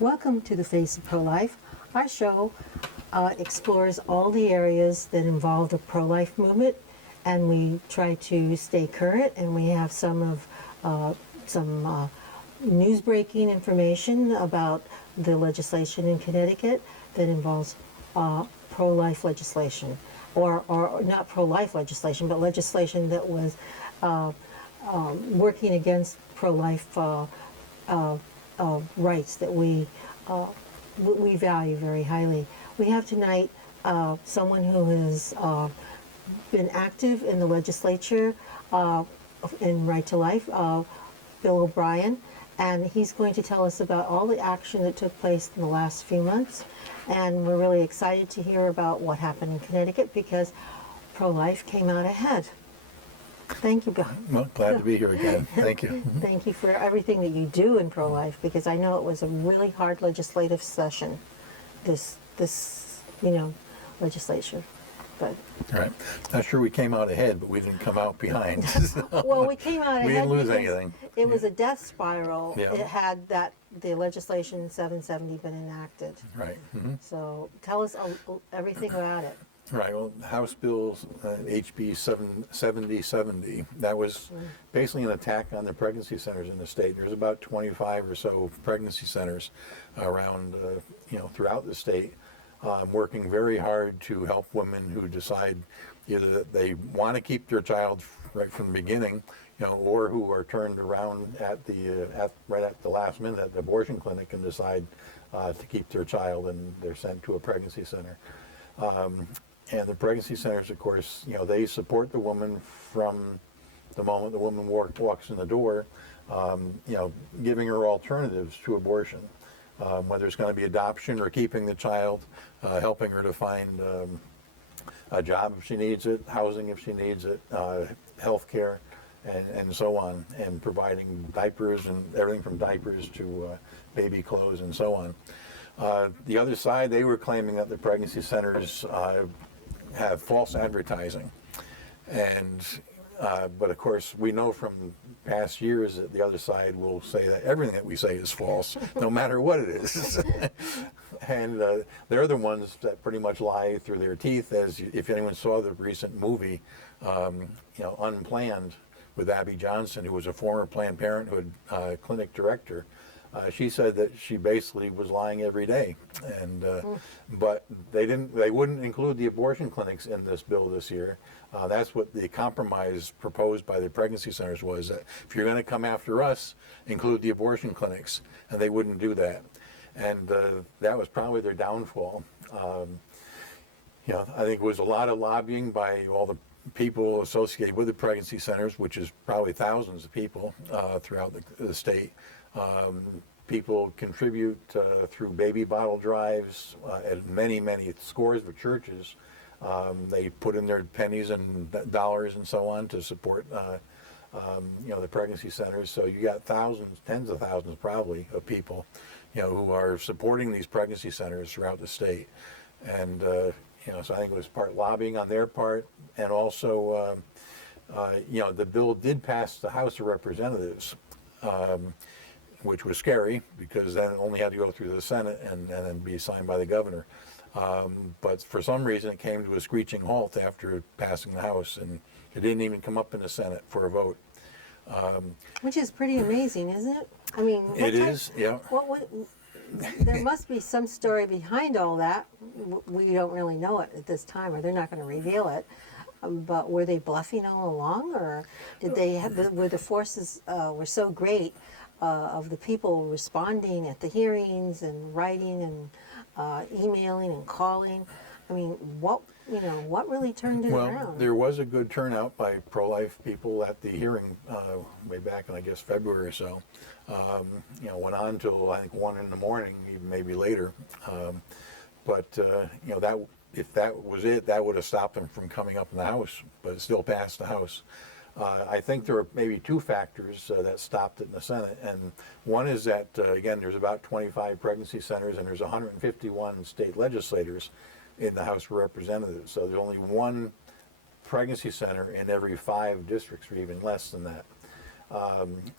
Welcome to The Face of Pro-Life. Our show explores all the areas that involve the pro-life movement, and we try to stay current, and we have some news-breaking information about the legislation in Connecticut that involves pro-life legislation, or not pro-life legislation, but legislation that was working against pro-life rights that we value very highly. We have tonight someone who has been active in the legislature in Right to Life, Bill O'Brien, and he's going to tell us about all the action that took place in the last few months. And we're really excited to hear about what happened in Connecticut because pro-life came out ahead. Thank you, Bill. Well, glad to be here again. Thank you. Thank you for everything that you do in pro-life, because I know it was a really hard legislative session, this legislature. But All right. Not sure we came out ahead, but we didn't come out behind. well, we came out ahead. We didn't lose because anything. It was a death spiral. Yeah. It had the legislation 770 been enacted. Right. Mm-hmm. So tell us everything about it. Right. Well, House Bill HB 7070, that was basically an attack on the pregnancy centers in the state. There's about 25 or so pregnancy centers around, throughout the state, working very hard to help women who decide either that they want to keep their child right from the beginning, or who are turned around right at the last minute at the abortion clinic and decide to keep their child, and they're sent to a pregnancy center. And the pregnancy centers, of course, they support the woman from the moment the woman walks in the door, giving her alternatives to abortion, whether it's going to be adoption or keeping the child, helping her to find a job if she needs it, housing if she needs it, health care, and so on, and providing diapers and everything from diapers to baby clothes and so on. The other side, they were claiming that the pregnancy centers have false advertising, but of course we know from past years that the other side will say that everything that we say is false, no matter what it is. And they're the ones that pretty much lie through their teeth. As if anyone saw the recent movie, Unplanned, with Abby Johnson, who was a former Planned Parenthood clinic director. She said that she basically was lying every day, but they wouldn't include the abortion clinics in this bill this year. That's what the compromise proposed by the pregnancy centers was, that if you're going to come after us, include the abortion clinics, and they wouldn't do that. And that was probably their downfall. I think it was a lot of lobbying by all the people associated with the pregnancy centers, which is probably thousands of people throughout the state. People contribute through baby bottle drives at many scores of churches. They put in their pennies and dollars and so on to support the pregnancy centers. So you got thousands, tens of thousands probably of people who are supporting these pregnancy centers throughout the state. And so I think it was part lobbying on their part, and also the bill did pass the House of Representatives, which was scary because then it only had to go through the Senate and then be signed by the governor. But for some reason it came to a screeching halt after passing the House, and it didn't even come up in the Senate for a vote. Which is pretty amazing, isn't it? I mean, it is, yeah. There must be some story behind all that. We don't really know it at this time, or they're not going to reveal it. But were they bluffing all along, or did they were the forces were so great of the people responding at the hearings and writing and emailing and calling? I mean, what really turned it around? Well, there was a good turnout by pro-life people at the hearing way back in, I guess, February or so. Went on till I think 1 in the morning, even maybe later. That if that was it, that would have stopped them from coming up in the House, but it still passed the House. I think there are maybe two factors that stopped it in the Senate, and one is that, again, there's about 25 pregnancy centers and there's 151 state legislators in the House of Representatives, so there's only one pregnancy center in every 5 districts, or even less than that.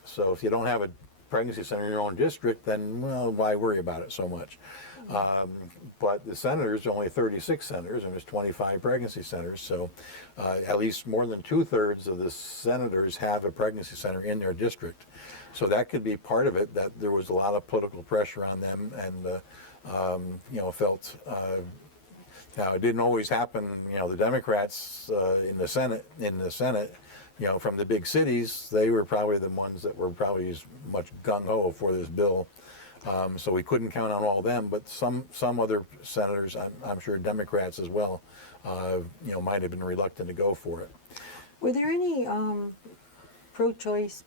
So if you don't have a pregnancy center in your own district, then, well, why worry about it so much? But the senators, only 36 senators, and there's 25 pregnancy centers, so at least more than 2/3 of the senators have a pregnancy center in their district. So that could be part of it, that there was a lot of political pressure on them, and felt. Now it didn't always happen. The Democrats in the Senate, from the big cities, they were probably the ones that were probably as much gung-ho for this bill. So we couldn't count on all of them, but some other senators, I'm sure Democrats as well, might have been reluctant to go for it. Were there any pro-choice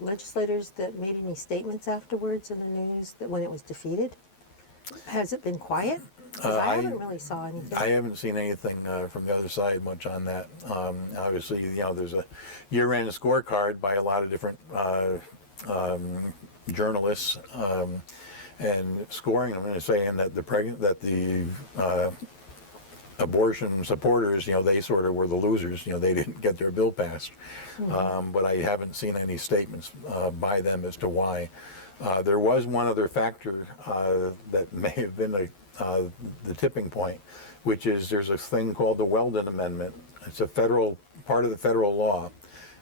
legislators that made any statements afterwards in the news that when it was defeated? Has it been quiet? 'Cause I haven't really saw anything. I haven't seen anything from the other side much on that. Obviously, there's a year-end scorecard by a lot of different journalists and scoring. I'm going to say that the abortion supporters, they sort of were the losers. They didn't get their bill passed. But I haven't seen any statements by them as to why. There was one other factor that may have been the tipping point, which is there's a thing called the Weldon Amendment. It's a part of the federal law,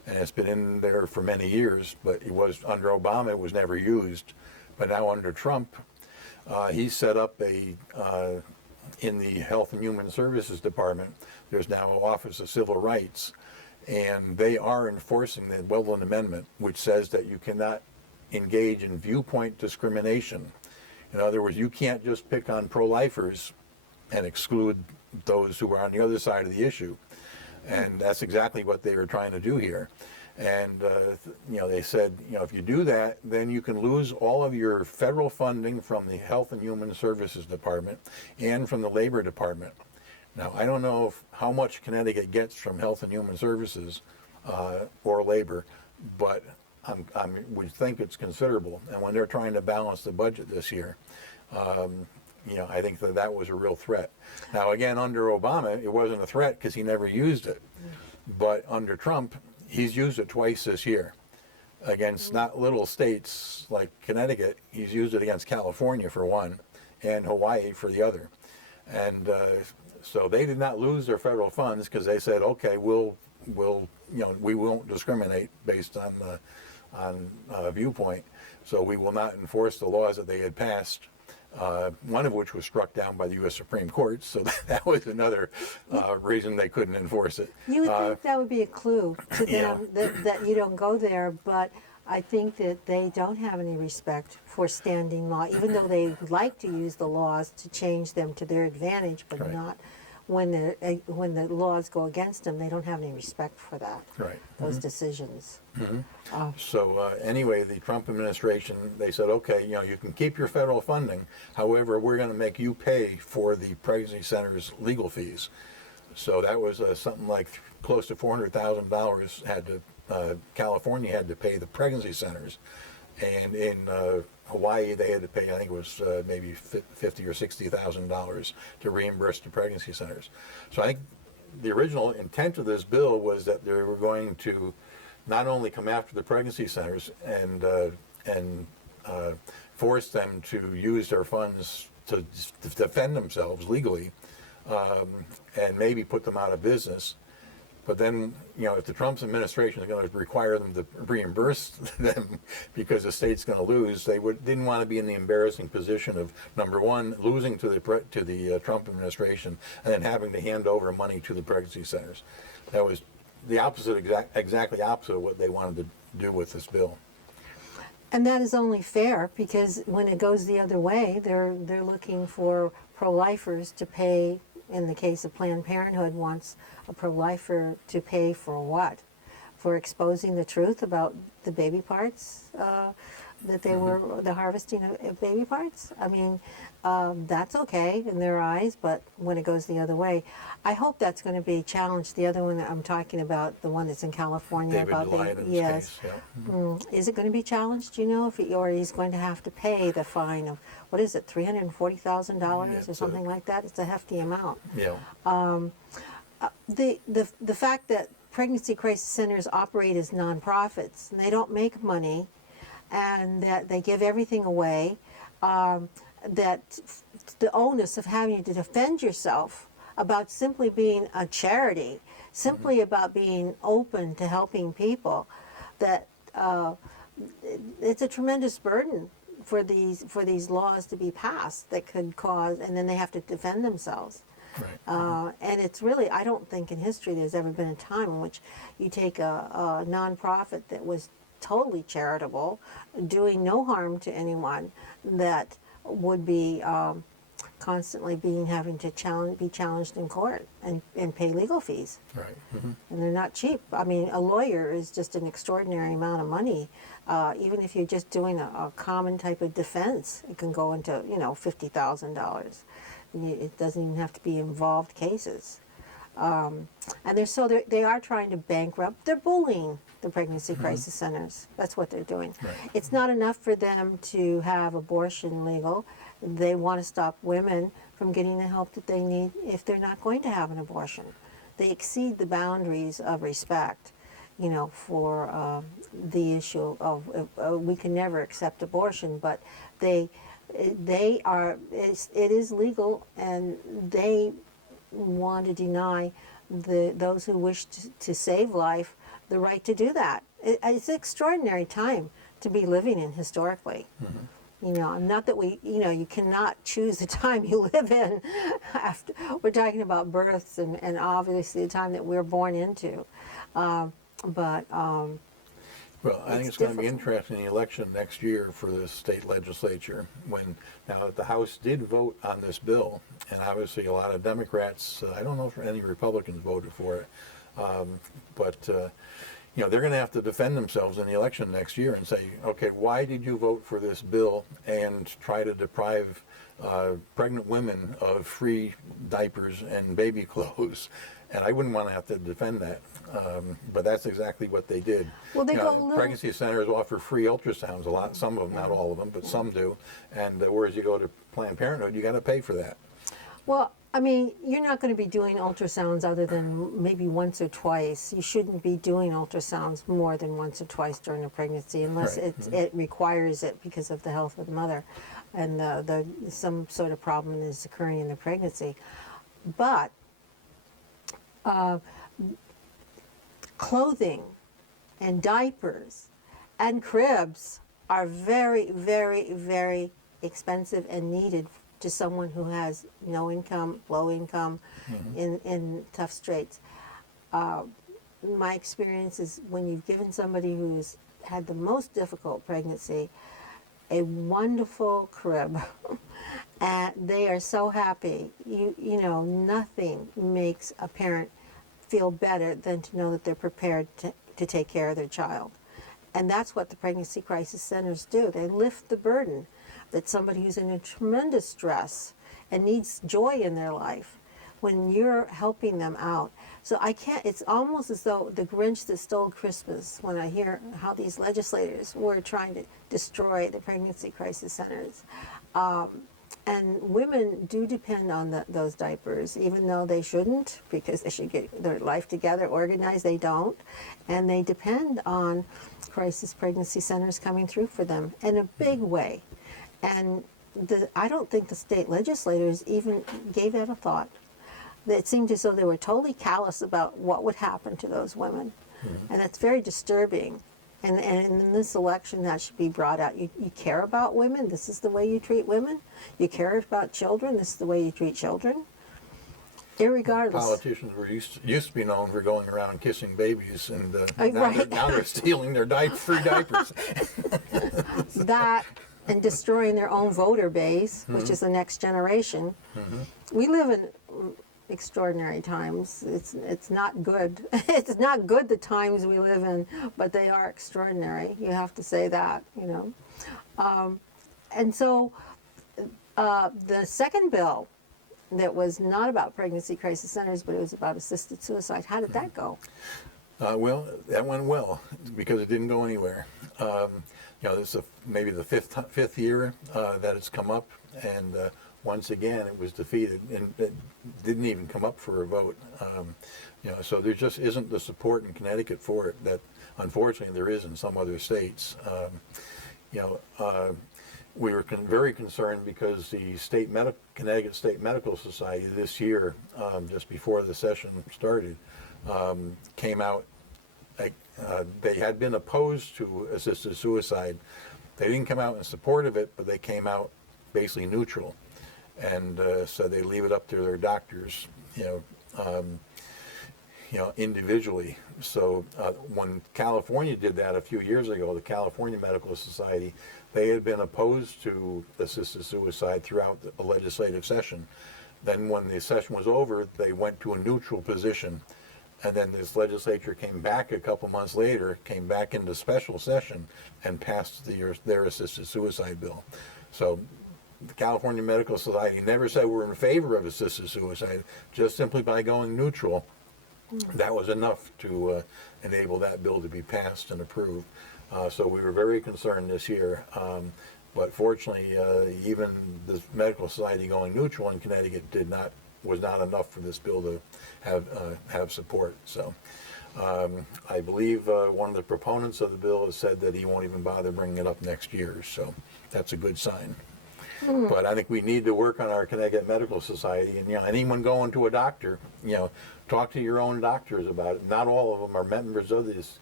and it's been in there for many years, but it was under Obama, it was never used. But now under Trump, he set up in the Health and Human Services Department, there's now an Office of Civil Rights, and they are enforcing the Weldon Amendment, which says that you cannot engage in viewpoint discrimination. In other words, you can't just pick on pro-lifers and exclude those who are on the other side of the issue. And that's exactly what they were trying to do here. And, they said, if you do that, then you can lose all of your federal funding from the Health and Human Services Department and from the Labor Department. Now, I don't know how much Connecticut gets from Health and Human Services or Labor, but we think it's considerable. And when they're trying to balance the budget this year, I think that was a real threat. Now, again, under Obama, it wasn't a threat because he never used it. But under Trump, he's used it twice this year against not little states like Connecticut. He's used it against California for one and Hawaii for the other. And so they did not lose their federal funds because they said, okay, we won't discriminate based on viewpoint. So we will not enforce the laws that they had passed. One of which was struck down by the U.S. Supreme Court, so that was another reason they couldn't enforce it. You would think that would be a clue to them that you don't go there, but I think that they don't have any respect for standing law, even though they would like to use the laws to change them to their advantage, but Right. not when the laws go against them. They don't have any respect for that. Right. Those decisions. So anyway, the Trump administration, they said, okay, you can keep your federal funding. However, we're going to make you pay for the pregnancy center's legal fees. So that was something like close to $400,000 California had to pay the pregnancy centers. And in Hawaii, they had to pay, I think it was maybe $50,000 or $60,000 to reimburse the pregnancy centers. So I think the original intent of this bill was that they were going to not only come after the pregnancy centers and force them to use their funds to defend themselves legally, and maybe put them out of business. But then, if the Trump administration is going to require them to reimburse them because the state's going to lose, they didn't want to be in the embarrassing position of, number one, losing to the Trump administration and then having to hand over money to the pregnancy centers. That was the opposite, exactly opposite of what they wanted to do with this bill. And that is only fair because when it goes the other way, they're looking for pro-lifers to pay. In the case of Planned Parenthood, wants a pro-lifer to pay for what? For exposing the truth about the baby parts, that they were the harvesting of baby parts? I mean, that's okay in their eyes, but when it goes the other way, I hope that's going to be challenged. The other one that I'm talking about, the one that's in California David about Lyon's yes. case, yeah. Is it going to be challenged? Do you know or he's going to have to pay the fine of what is it, $340,000 or something like that? It's a hefty amount. Yeah. The fact that pregnancy crisis centers operate as nonprofits and they don't make money and that they give everything away, that the onus of having to defend yourself about simply being a charity, simply about being open to helping people, that it's a tremendous burden for these laws to be passed that could cause, and then they have to defend themselves. Right. And it's really, I don't think in history there's ever been a time in which you take a nonprofit that was totally charitable, doing no harm to anyone, that would be constantly having to be challenged in court and pay legal fees. Right. Mm-hmm. And they're not cheap. I mean, a lawyer is just an extraordinary amount of money. Even if you're just doing a common type of defense, it can go into, $50,000. It doesn't even have to be involved cases. And they are trying to bankrupt. They're bullying the pregnancy crisis centers. That's what they're doing. Right. It's not enough for them to have abortion legal. They want to stop women from getting the help that they need if they're not going to have an abortion. They exceed the boundaries of respect, for the issue of we can never accept abortion, but it is legal, and they want to deny those who wish to save life the right to do that. It's an extraordinary time to be living in historically. Mm-hmm. Not that you cannot choose the time you live in. After we're talking about births and obviously the time that we're born into, Well, I think it's going to be interesting in the election next year for the state legislature now that the House did vote on this bill, and obviously a lot of Democrats, I don't know if any Republicans voted for it, but they're going to have to defend themselves in the election next year and say, okay, why did you vote for this bill and try to deprive pregnant women of free diapers and baby clothes? And I wouldn't want to have to defend that, but that's exactly what they did. Well, pregnancy centers offer free ultrasounds, a lot, some of them, not all of them, but some do. And whereas you go to Planned Parenthood, you got to pay for that. Well, I mean, you're not going to be doing ultrasounds other than maybe once or twice. You shouldn't be doing ultrasounds more than once or twice during a pregnancy, unless Right. it requires it because of the health of the mother, and some sort of problem is occurring in the pregnancy. But clothing and diapers and cribs are very, very, very expensive and needed to someone who has no income, low income, in tough straits. My experience is when you've given somebody who's had the most difficult pregnancy a wonderful crib, and they are so happy. Nothing makes a parent feel better than to know that they're prepared to take care of their child. And that's what the pregnancy crisis centers do. They lift the burden that somebody who's in a tremendous stress and needs joy in their life, when you're helping them out. So it's almost as though the Grinch that stole Christmas when I hear how these legislators were trying to destroy the pregnancy crisis centers. And women do depend on those diapers, even though they shouldn't, because they should get their life together, organized. They don't. And they depend on crisis pregnancy centers coming through for them in a big way. And I don't think the state legislators even gave that a thought. It seemed as though they were totally callous about what would happen to those women. And that's very disturbing. And in this election, that should be brought out. You care about women, this is the way you treat women. You care about children, this is the way you treat children. Irregardless. Politicians used to be known for going around kissing babies, and Right. now they're stealing their free diapers. That and destroying their own voter base, which is the next generation. We live in extraordinary times. It's not good. It's not good the times we live in, but they are extraordinary. You have to say that, And so the second bill that was not about pregnancy crisis centers, but it was about assisted suicide. How did that go? Well, that went well because it didn't go anywhere. This is maybe the fifth year that it's come up, and once again it was defeated, and it didn't even come up for a vote. So there just isn't the support in Connecticut for it that, unfortunately, there is in some other states. we were very concerned because the Connecticut State Medical Society this year, just before the session started, came out. They had been opposed to assisted suicide. They didn't come out in support of it, but they came out basically neutral, and so they leave it up to their doctors, individually. So when California did that a few years ago, the California Medical Society, they had been opposed to assisted suicide throughout the legislative session. Then when the session was over, they went to a neutral position. And then this legislature came back a couple months later, came back into special session and passed their assisted suicide bill. So the California Medical Society never said we're in favor of assisted suicide, just simply by going neutral. That was enough to enable that bill to be passed and approved. So we were very concerned this year. But fortunately, even the Medical Society going neutral in Connecticut was not enough for this bill to have support. So I believe one of the proponents of the bill has said that he won't even bother bringing it up next year. So that's a good sign. But I think we need to work on our Connecticut Medical Society, and anyone going to a doctor, talk to your own doctors about it. Not all of them are members of this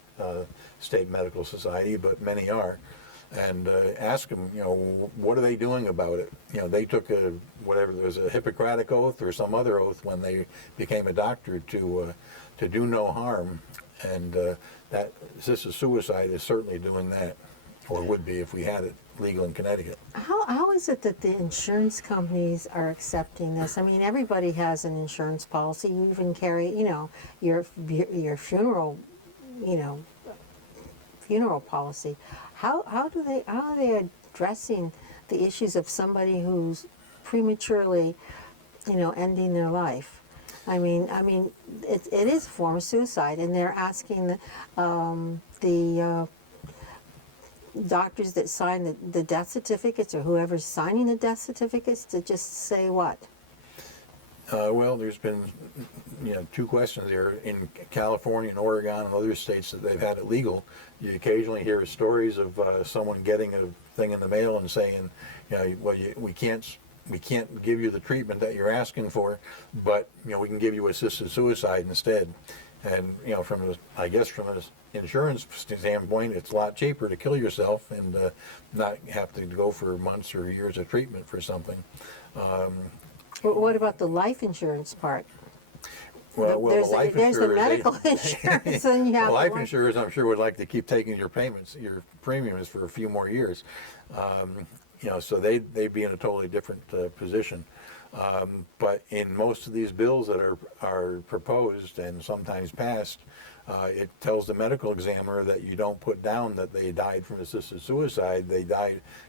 state medical society, but many are, and ask them, what are they doing about it? They took there was a Hippocratic oath or some other oath when they became a doctor to do no harm, and that assisted suicide is certainly doing that, or would be if we had it legal in Connecticut. How is it that the insurance companies are accepting this? I mean, everybody has an insurance policy. You even carry, your funeral, funeral policy. How are they addressing the issues of somebody who's prematurely, ending their life? I mean, it is a form of suicide, and they're asking the doctors that sign the death certificates, or whoever's signing the death certificates, to just say what? Well, there's been, two questions there. In California and Oregon and other states that they've had it legal, you occasionally hear stories of someone getting a thing in the mail and saying, we can't give you the treatment that you're asking for, but we can give you assisted suicide instead. And from an insurance standpoint, it's a lot cheaper to kill yourself and not have to go for months or years of treatment for something. But what about the life insurance part? Well, there's the life the insurers, medical insurance, and you have the life insurers, I'm sure, would like to keep taking your premiums for a few more years. So they'd be in a totally different position. But in most of these bills that are proposed and sometimes passed, it tells the medical examiner that you don't put down that they died from assisted suicide.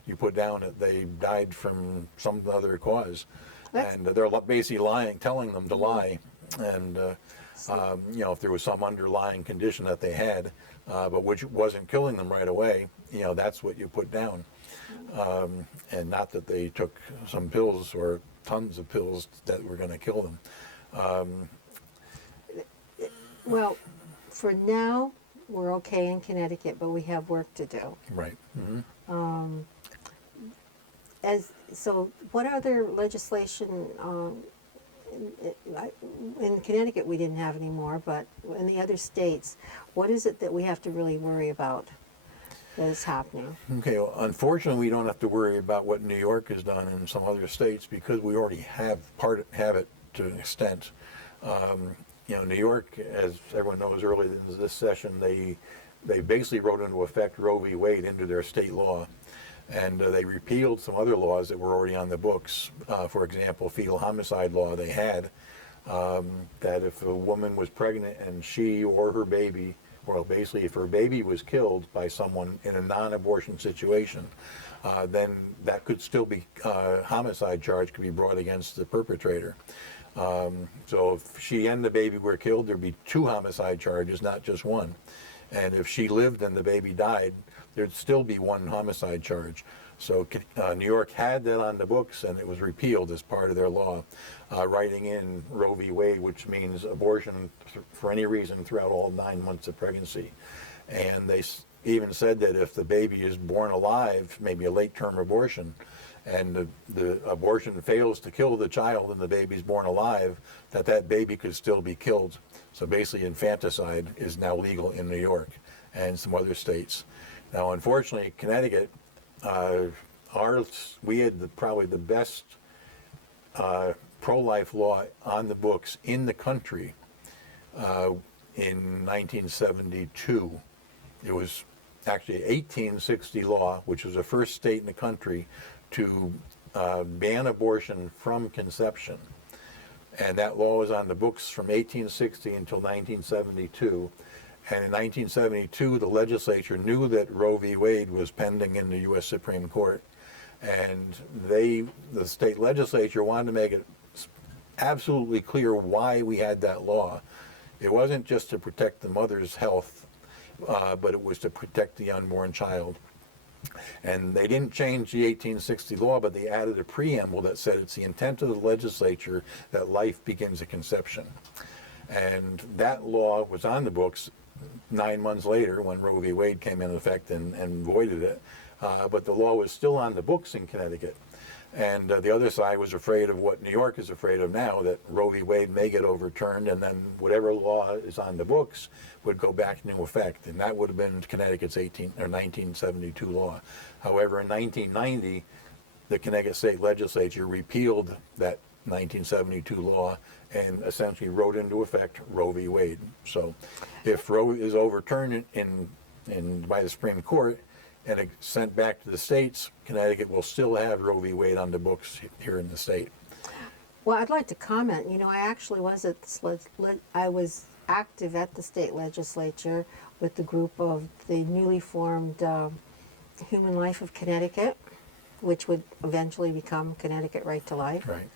You put down that they died from some other cause. And they're basically telling them to lie. And, if there was some underlying condition that they had, but which wasn't killing them right away, that's what you put down. And not that they took some pills or tons of pills that were going to kill them. Well, for now, we're okay in Connecticut, but we have work to do. Right. Mm-hmm. So what other legislation, in Connecticut we didn't have any more, but in the other states, what is it that we have to really worry about that is happening? Okay, well, unfortunately, we don't have to worry about what New York has done in some other states because we already have it to an extent. New York, as everyone knows, early in this session, they basically wrote into effect Roe v. Wade into their state law. And they repealed some other laws that were already on the books. For example, fetal homicide law they had, that if a woman was pregnant and she or her baby, well, basically if her baby was killed by someone in a non-abortion situation, then that could still be, homicide charge could be brought against the perpetrator. So if she and the baby were killed, there'd be 2 homicide charges, not just 1. And if she lived and the baby died, there'd still be 1 homicide charge. So New York had that on the books, and it was repealed as part of their law, writing in Roe v. Wade, which means abortion for any reason throughout all 9 months of pregnancy. And even said that if the baby is born alive, maybe a late-term abortion, and the abortion fails to kill the child and the baby's born alive, that baby could still be killed. So basically infanticide is now legal in New York and some other states. Now unfortunately Connecticut, we had probably the best pro-life law on the books in the country in 1972. It was actually an 1860 law, which was the first state in the country to ban abortion from conception. And that law was on the books from 1860 until 1972. And in 1972, the legislature knew that Roe v. Wade was pending in the U.S. Supreme Court. And the state legislature wanted to make it absolutely clear why we had that law. It wasn't just to protect the mother's health, but it was to protect the unborn child. And they didn't change the 1860 law, but they added a preamble that said it's the intent of the legislature that life begins at conception. And that law was on the books 9 months later when Roe v. Wade came into effect and voided it. But the law was still on the books in Connecticut. And the other side was afraid of what New York is afraid of now, that Roe v. Wade may get overturned, and then whatever law is on the books would go back into effect, and that would have been Connecticut's 1972 law. However, in 1990, the Connecticut State Legislature repealed that 1972 law and essentially wrote into effect Roe v. Wade. So, if Roe is overturned by the Supreme Court and it's sent back to the states, Connecticut will still have Roe v. Wade on the books here in the state. Well, I'd like to comment. You know, I actually was at I was active at the state legislature with the group of the newly formed Human Life of Connecticut, which would eventually become Connecticut Right to Life. Right.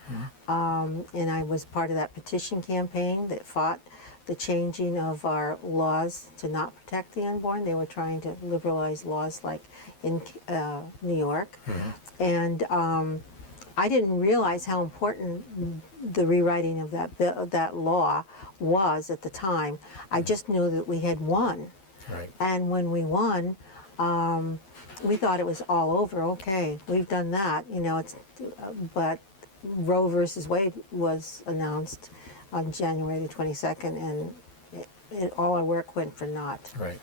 And I was part of that petition campaign that fought the changing of our laws to not protect the unborn. They were trying to liberalize laws like in New York. And I didn't realize how important the rewriting of that law was at the time. I just knew that we had won. Right. And when we won, we thought it was all over. Okay, we've done that, you know. But Roe versus Wade was announced on January the 22nd, and all our work went for naught. Right.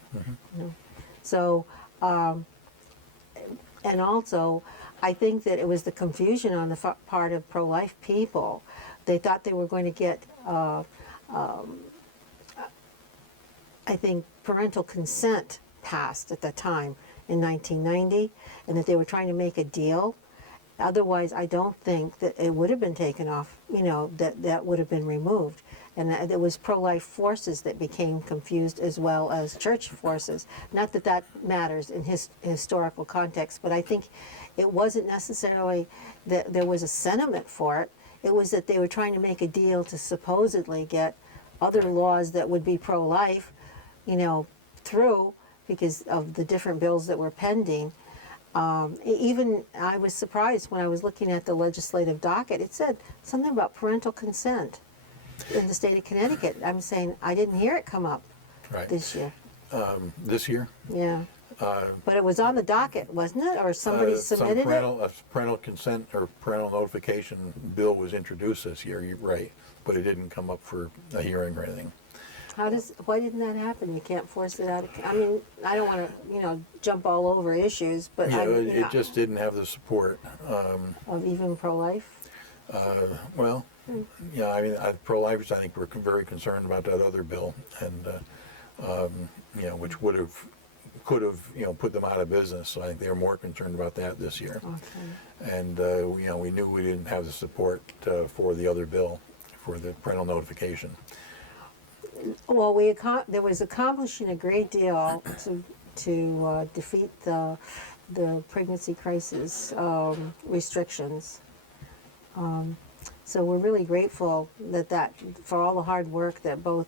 You know? So, and also, I think that it was the confusion on the part of pro-life people. They thought they were going to get, I think, parental consent passed at that time in 1990, and that they were trying to make a deal. Otherwise, I don't think that it would have been taken off, you know, that would have been removed. And it was pro-life forces that became confused, as well as church forces. Not that that matters in historical context, but I think it wasn't necessarily that there was a sentiment for it. It was that they were trying to make a deal to supposedly get other laws that would be pro-life, you know, through, because of the different bills that were pending. Even I was surprised when I was looking at the legislative docket. It said something about parental consent in the state of Connecticut. I'm saying I didn't hear it come up this year. This year? Yeah. But it was on the docket, wasn't it? Or somebody submitted it? A parental consent or parental notification bill was introduced this year, you're right, but it didn't come up for a hearing or anything. Why didn't that happen? You can't force it out. I mean, I don't want to, you know, jump all over issues, but Yeah, it just didn't have the support. Of even pro-life. Well, yeah, I mean, pro-lifers, I think, were very concerned about that other bill, and you know, which could have, you know, put them out of business. So I think they were more concerned about that this year. Okay. And you know, we knew we didn't have the support for the other bill, for the parental notification. Well, there was accomplishing a great deal to defeat the pregnancy crisis restrictions. So we're really grateful that for all the hard work that both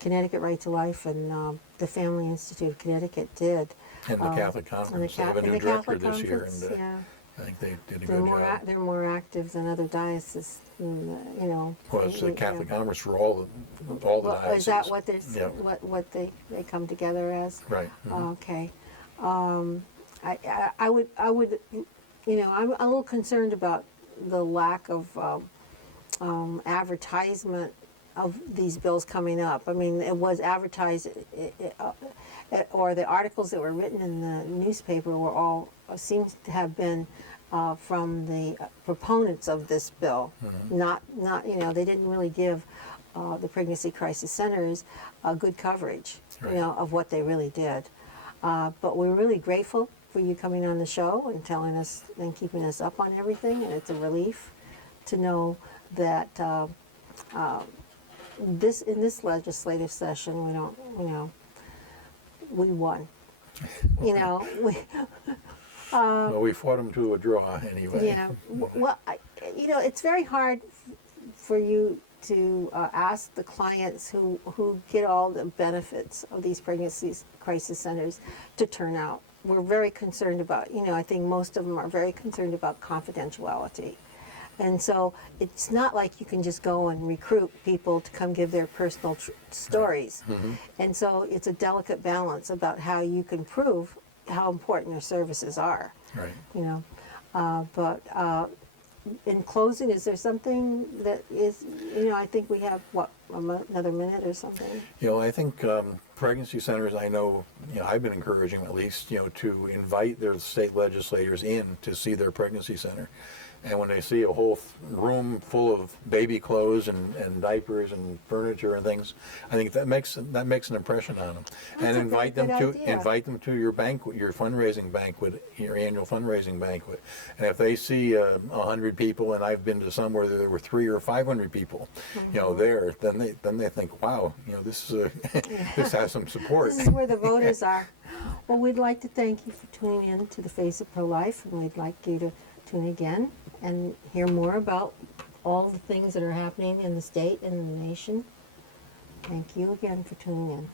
Connecticut Right to Life and the Family Institute of Connecticut did. And the Catholic Conference. They have a new director this year, and I think they did a They're good more job. they're more active than other dioceses. You know. Well, it's the Yeah. Catholic Congress for all the Well, dioceses. is that what they're Yeah. what they come together as? Right. Mhm. Okay. I would, you know, I'm a little concerned about the lack of advertisement of these bills coming up. I mean, it was advertised, or the articles that were written in the newspaper were all seems to have been from the proponents of this bill. Not you know, they didn't really give the pregnancy crisis centers good coverage, Right. you know, of what they really did. But we're really grateful for you coming on the show and telling us and keeping us up on everything. And it's a relief to know that in this legislative session, we don't, you know, we won. You know, Well, we fought them to a draw anyway. yeah. Well, you know, it's very hard for you to ask the clients who get all the benefits of these pregnancy crisis centers to turn out. We're very concerned about, you know, I think most of them are very concerned about confidentiality. And so it's not like you can just go and recruit people to come give their personal stories. And so it's a delicate balance about how you can prove how important your services are. Right. You know, but in closing, is there something that is, you know, I think we have, what, another minute or something? You know, I think pregnancy centers, I know, you know, I've been encouraging them at least, you know, to invite their state legislators in to see their pregnancy center. And when they see a whole room full of baby clothes and diapers and furniture and things, I think that makes an impression on them. That's And a invite very them good to idea. invite them to your banquet, your fundraising banquet, your annual fundraising banquet. And if they see 100 people, and I've been to some where there were 300 or 500 people, you know, there, then they think, wow, you know, this is this has some support. This is where the voters are. Well, we'd like to thank you for tuning in to The Face of Pro-Life, and we'd like you to tune again and hear more about all the things that are happening in the state and in the nation. Thank you again for tuning in.